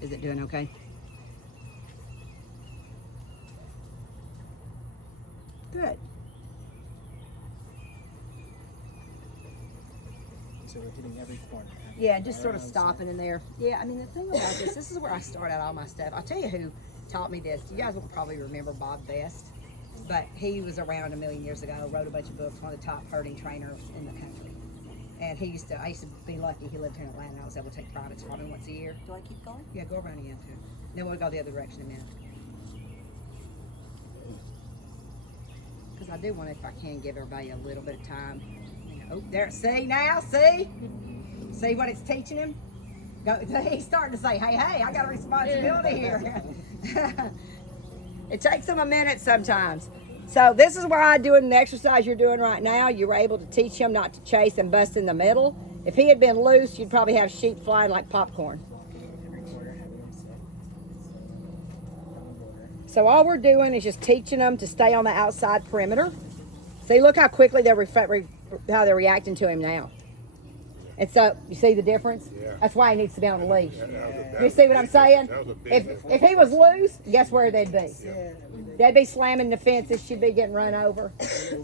Is it doing okay? Good. So we're hitting every corner. Yeah, just sort of stopping in there. Yeah, I mean, the thing about this is where I start out all my stuff. I'll tell you who taught me this. You guys will probably remember Bob Best, but he was around a million years ago, wrote a bunch of books, one of the top herding trainers in the country. And I used to be lucky. He lived here in Atlanta. I was able to take privates from him once a year. Do I keep going? Yeah, go around again, too. Then we'll go the other direction in a minute. Because I do want to, if I can, give everybody a little bit of time. Oh, there, see now, see? See what it's teaching him? He's starting to say, hey, I got a responsibility here. It takes him a minute sometimes. So this is why I'm doing the exercise you're doing right now. You were able to teach him not to chase and bust in the middle. If he had been loose, you'd probably have sheep flying like popcorn. So all we're doing is just teaching them to stay on the outside perimeter. See, look how quickly they're how they're reacting to him now. And so, you see the difference? Yeah. That's why he needs to be on a leash. You see what I'm saying? If he was loose, guess where they'd be? Yeah. They'd be slamming the fences. She'd be getting run over.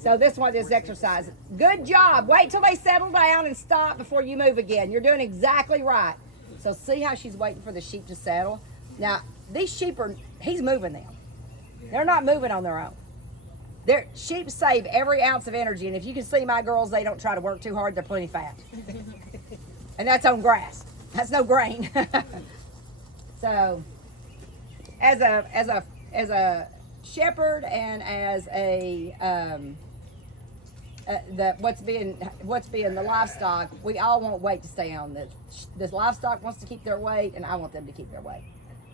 So this is what this exercise is. Good job. Wait till they settle down and stop before you move again. You're doing exactly right. So see how she's waiting for the sheep to settle? Now, these sheep he's moving them. They're not moving on their own. Sheep save every ounce of energy, and if you can see my girls, they don't try to work too hard. They're plenty fat, and that's on grass. That's no grain. So, as a shepherd and as what's being the livestock, we all want weight to stay on. This livestock wants to keep their weight, and I want them to keep their weight.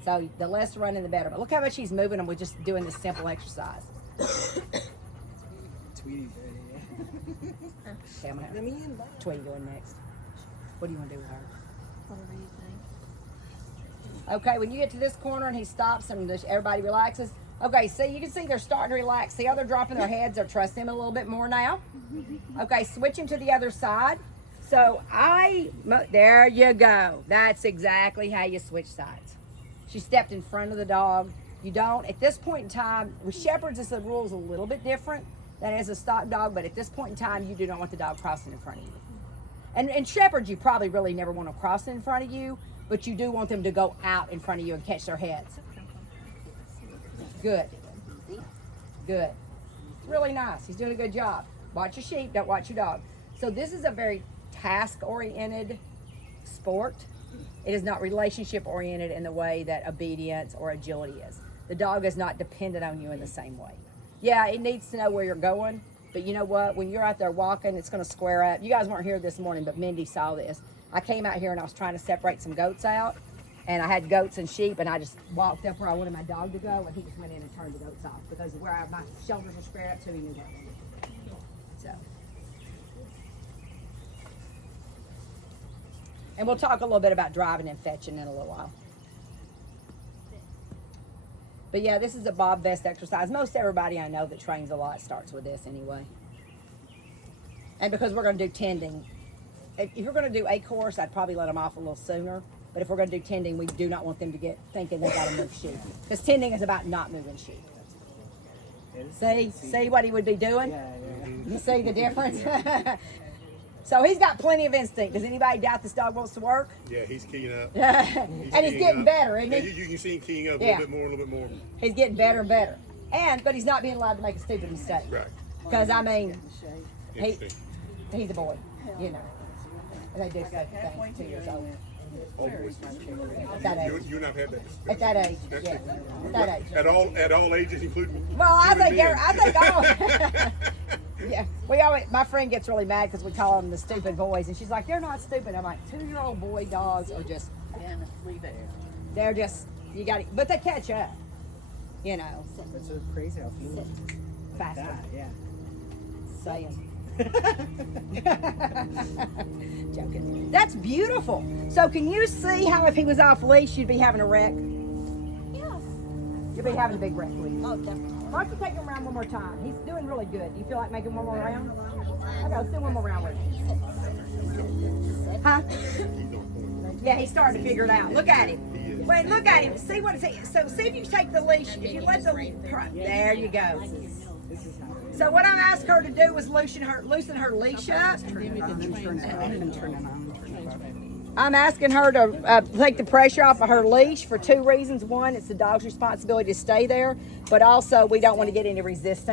So the less running, the better. But look how much he's moving them with just doing this simple exercise. Tweety. Okay, let me in. Tweety going next. What do you want to do with her? Whatever you think. Okay, when you get to this corner and he stops and everybody relaxes. Okay, see, you can see they're starting to relax. See how they're dropping their heads? They're trusting him a little bit more now. Okay, switch him to the other side. So there you go. That's exactly how you switch sides. She stepped in front of the dog. You don't, at this point in time, with shepherds, the rule is a little bit different than as a stock dog, but at this point in time, you do not want the dog crossing in front of you. And shepherds, you probably really never want them crossing in front of you, but you do want them to go out in front of you and catch their heads. Good. Good. It's really nice. He's doing a good job. Watch your sheep, don't watch your dog. So this is a very task-oriented sport. It is not relationship-oriented in the way that obedience or agility is. The dog is not dependent on you in the same way. Yeah, it needs to know where you're going, but you know what? When you're out there walking, it's going to square up. You guys weren't here this morning, but Mindy saw this. I came out here and I was trying to separate some goats out, and I had goats and sheep, and I just walked up where I wanted my dog to go, and he just went in and turned the goats off because where my shoulders were squared up to, he knew where I wanted. So. And we'll talk a little bit about driving and fetching in a little while. But yeah, this is a Bob Best exercise. Most everybody I know that trains a lot starts with this anyway. And because we're going to do tending, if you're going to do a course, I'd probably let them off a little sooner. But if we're going to do tending, we do not want them to get thinking they got to move sheep. Because tending is about not moving sheep. See what he would be doing? Yeah. You see the difference? So he's got plenty of instinct. Does anybody doubt this dog wants to work? Yeah, he's keying up. And he's getting better, isn't he? Yeah, you can see him keying up a little bit more. He's getting better and better. But he's not being allowed to make a stupid mistake. Right. Because, I mean, Interesting. he's a boy, you know. And they do stupid things, 2 years old. At that age. You and I've had that. At that age, yeah. At that age. At all ages, including. Well, I think all. Yeah, my friend gets really mad because we call them the stupid boys, and she's like, "They're not stupid." I'm like, 2-year-old boy dogs are just, they're just, but they catch up, you know. It's so crazy how few Faster. that, yeah. Saying. Joking. That's beautiful. So can you see how if he was off leash, you'd be having a wreck? Yeah. You'd be having a big wreck with you. Oh, definitely. Why don't you take him around one more time? He's doing really good. Do you feel like making one more round? Okay, let's do one more round with him. Huh? Yeah, he's starting to figure it out. Look at him. Wait, look at him. See what it's so. See if you take the leash. If you let the there you go. So what I asked her to do was loosen her leash up. I'm asking her to take the pressure off of her leash for two reasons. One, it's the dog's responsibility to stay there, but also we don't want to get any resistance.